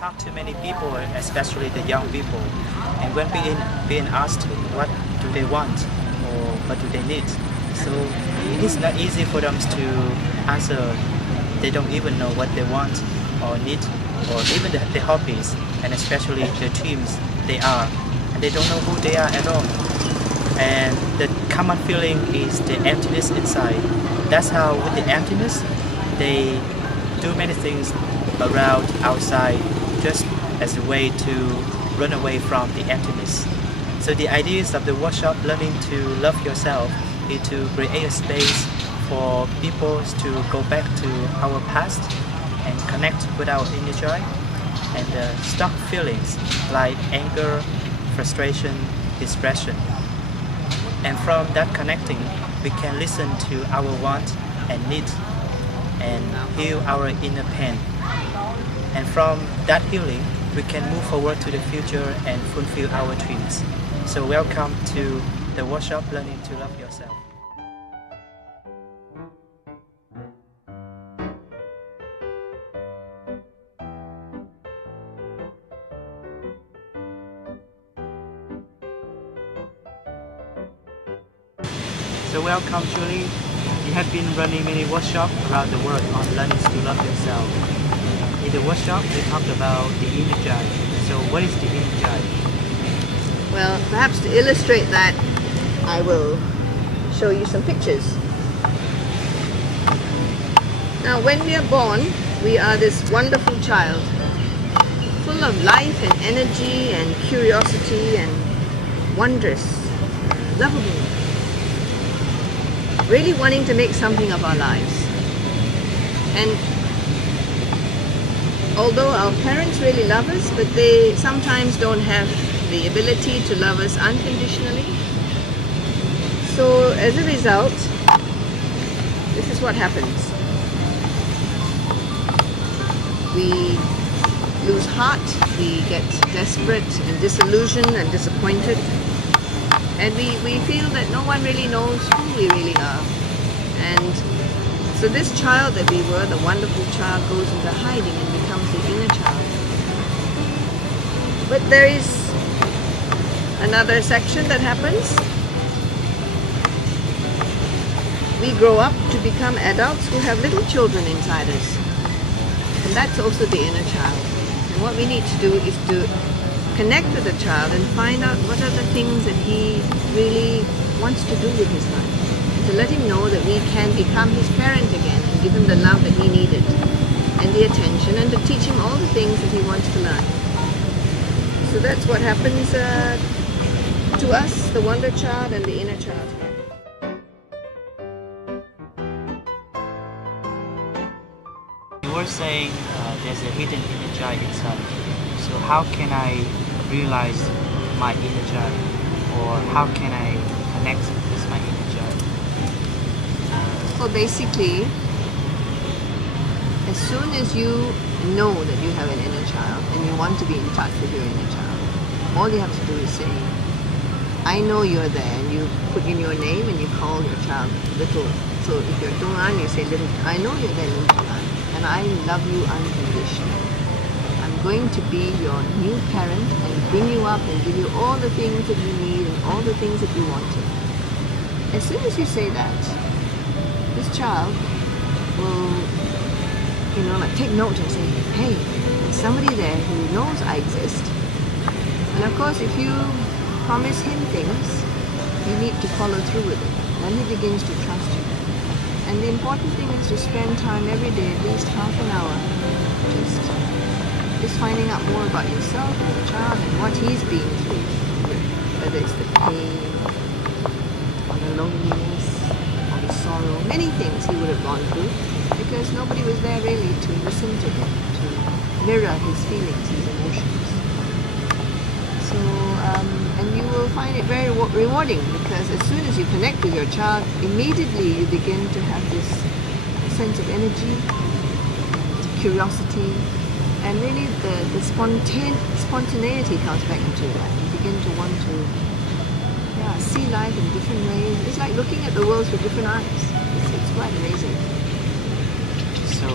talk to many people, especially the young people, and when being asked what do they want or what do they need, so it is not easy for them to answer. They don't even know what they want or need, or even the hobbies, and especially the teams they are, and they don't know who they are at all. And the common feeling is the emptiness inside. That's how with the emptiness, they do many things around outside just as a way to run away from the emptiness. So the ideas of the workshop Learning to Love Yourself is to create a space for people to go back to our past and connect with our inner joy and stuck feelings like anger, frustration, depression. And from that connecting, we can listen to our want and need and heal our inner pain. And from that healing, we can move forward to the future and fulfill our dreams. So welcome to the workshop Learning to Love Yourself. So welcome Julie. You have been running many workshops around the world on learning to love yourself. In the workshop, we talked about the inner joy. So what is the inner joy? Well, perhaps to illustrate that, I will show you some pictures. Now, when we are born, we are this wonderful child, full of life and energy and curiosity and wondrous, lovable, really wanting to make something of our lives. And although our parents really love us, but they sometimes don't have the ability to love us unconditionally. So as a result, this is what happens. We lose heart, we get desperate and disillusioned and disappointed. And we feel that no one really knows who we really are. And so this child that we were, the wonderful child, goes into hiding and becomes the inner child. But there is another section that happens. We grow up to become adults who have little children inside us. And that's also the inner child. And what we need to do is to connect with the child and find out what are the things that he really wants to do with his life. And to let him know that we can become his parent again and give him the love that he needed and the attention, and to teach him all the things that he wants to learn. So that's what happens to us, the wonder child and the inner child. You were saying there's a hidden inner joy inside. So how can I realize my inner joy, or how can I connect with my inner joy? Well, basically, as soon as you know that you have an inner child and you want to be in touch with your inner child, all you have to do is say, I know you're there, and you put in your name and you call your child little. So if you're Tungan, you say little, I know you're there, little Tungan, and I love you unconditionally. I'm going to be your new parent and bring you up and give you all the things that you need and all the things that you wanted. As soon as you say that, this child will, like take note and say, hey, there's somebody there who knows I exist. And of course, if you promise him things, you need to follow through with it. Then he begins to trust you. And the important thing is to spend time every day, at least half an hour, just finding out more about yourself and the child and what he's been through. Whether it's the pain, or the loneliness, or the sorrow, many things he would have gone through, because nobody was there really to listen to him, to mirror his feelings, his emotions. So, and you will find it very rewarding, because as soon as you connect with your child, immediately you begin to have this sense of energy, curiosity, and really the spontaneity comes back into your life. You begin to want to see life in different ways. It's like looking at the world through different eyes. It's quite amazing. So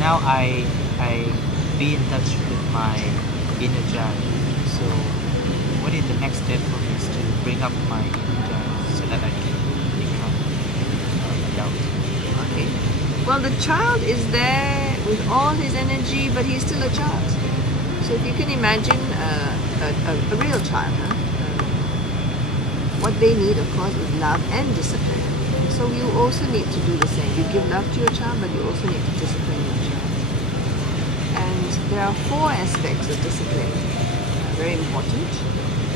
now I be in touch with my inner child. So what is the next step for me is to bring up my inner child so that I can become an adult. Okay. Well, the child is there with all his energy, but he's still a child. So if you can imagine a real child, what they need, of course, is love and discipline. So you also need to do the same. You give love to your child, but you also need to discipline your child. And there are 4 aspects of discipline, very important.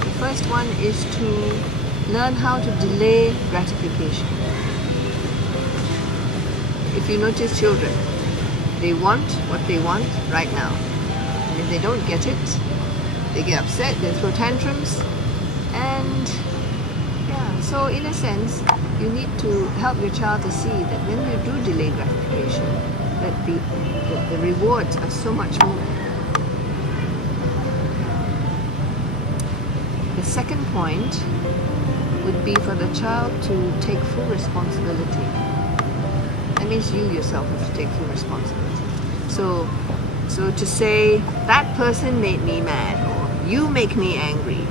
The first one is to learn how to delay gratification. If you notice children, they want what they want right now. And if they don't get it, they get upset, they throw tantrums, and so in a sense, you need to help your child to see that when you do delay gratification, that the rewards are so much more. The second point would be for the child to take full responsibility. That means you yourself have to take full responsibility. So to say, that person made me mad, or you make me angry,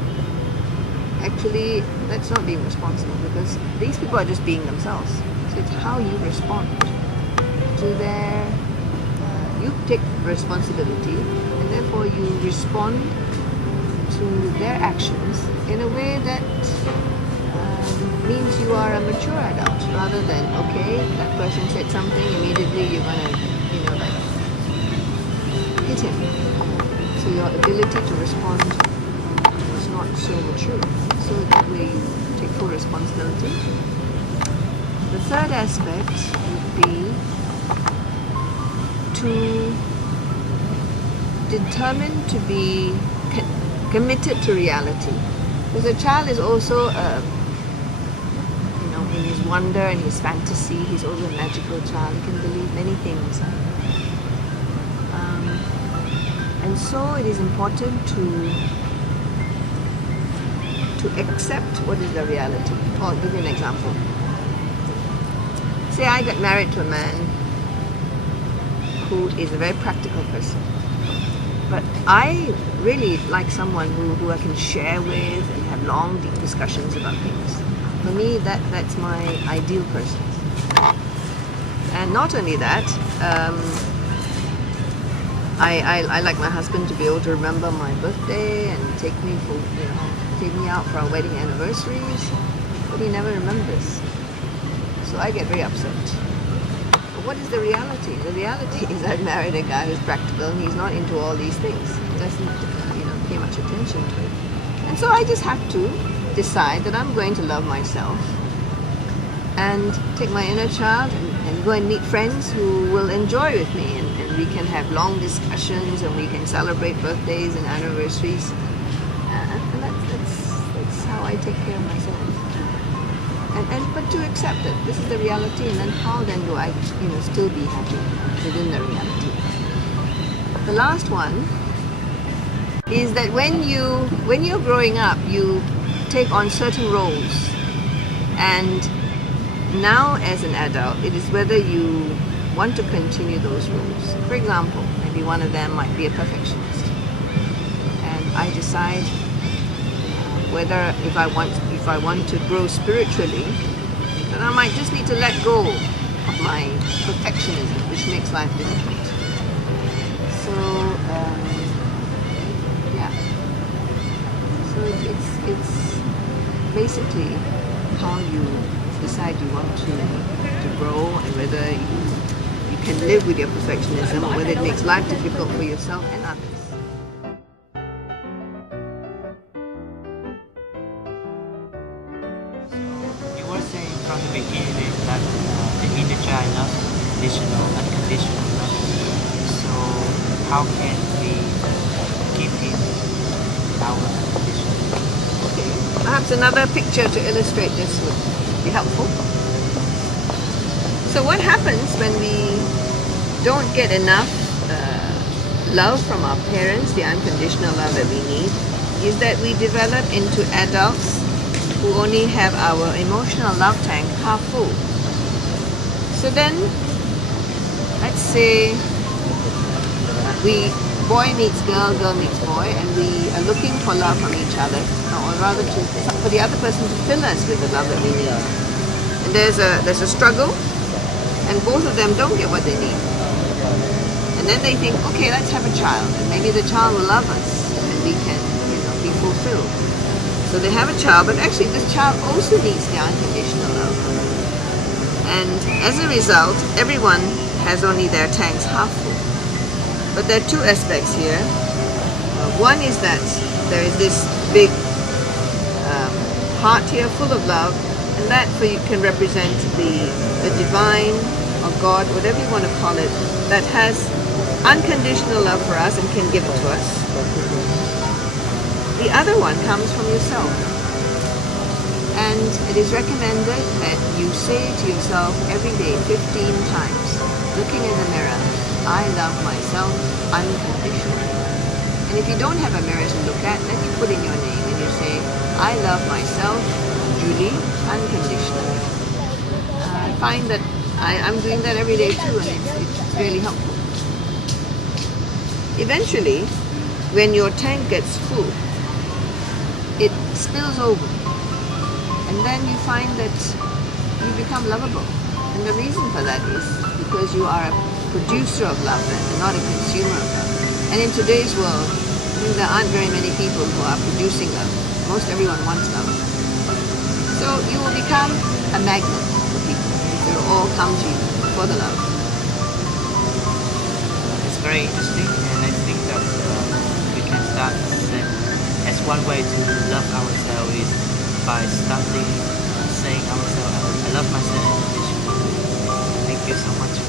actually, that's not being responsible, because these people are just being themselves. So it's how you respond to their... you take responsibility, and therefore you respond to their actions in a way that means you are a mature adult, rather than, okay, that person said something, immediately you're gonna, hit him. So your ability to respond is not so mature. So that way you take full responsibility. The third aspect would be to determine to be committed to reality. Because a child is also, in his wonder and his fantasy, he's also a magical child. He can believe many things. And so it is important to accept what is the reality. I'll give you an example. Say I got married to a man who is a very practical person. But I really like someone who I can share with and have long, deep discussions about things. For me, that's my ideal person. And not only that, I like my husband to be able to remember my birthday and take me out for our wedding anniversaries, but he never remembers. So I get very upset. But what is the reality? The reality is I've married a guy who's practical and he's not into all these things. He doesn't pay much attention to it. And so I just have to decide that I'm going to love myself and take my inner child and go and meet friends who will enjoy with me, and we can have long discussions and we can celebrate birthdays and anniversaries. And that's how I take care of myself. But to accept that this is the reality, and then how then do I still be happy within the reality. The last one is that when you're growing up, you take on certain roles, and now as an adult, it is whether you want to continue those roles. For example, maybe one of them might be a perfectionist, and I decide whether if I want to grow spiritually, then I might just need to let go of my perfectionism, which makes life difficult. So so it's basically how you decide you want to grow, and whether you can live with your perfectionism, or whether it makes life difficult for yourself and others. You were saying from the beginning that the inner child is not conditional, unconditional love. So how can we give him our unconditional love? Okay, perhaps another picture to illustrate this would be helpful. So what happens when we don't get enough love from our parents, the unconditional love that we need, is that we develop into adults who only have our emotional love tank half full. So then, let's say we boy meets girl, girl meets boy, and we are looking for love from each other, or rather for the other person to fill us with the love that we need. And there's a struggle, and both of them don't get what they need. And then they think, okay, let's have a child, and maybe the child will love us, and we can, be fulfilled. So they have a child, but actually this child also needs the unconditional love. And as a result, everyone has only their tanks half full. But there are two aspects here. One is that there is this big heart here full of love, and that for you can represent the divine or God, whatever you want to call it, that has unconditional love for us and can give it to us. The other one comes from yourself. And it is recommended that you say to yourself every day 15 times, looking in the mirror, I love myself unconditionally. And if you don't have a mirror to look at, then you put in your name and you say, I love myself, Julie, unconditionally. I find that I'm doing that every day too, and it's really helpful. Eventually, when your tank gets full, it spills over. And then you find that you become lovable. And the reason for that is because you are a producer of love and not a consumer of love. And in today's world, I think there aren't very many people who are producing love. Most everyone wants love. So you will become a magnet for people. They will all come to you for the love. It's very interesting, and I think that we can start as one way to love ourselves is by starting saying ourselves, I love myself. Thank you so much.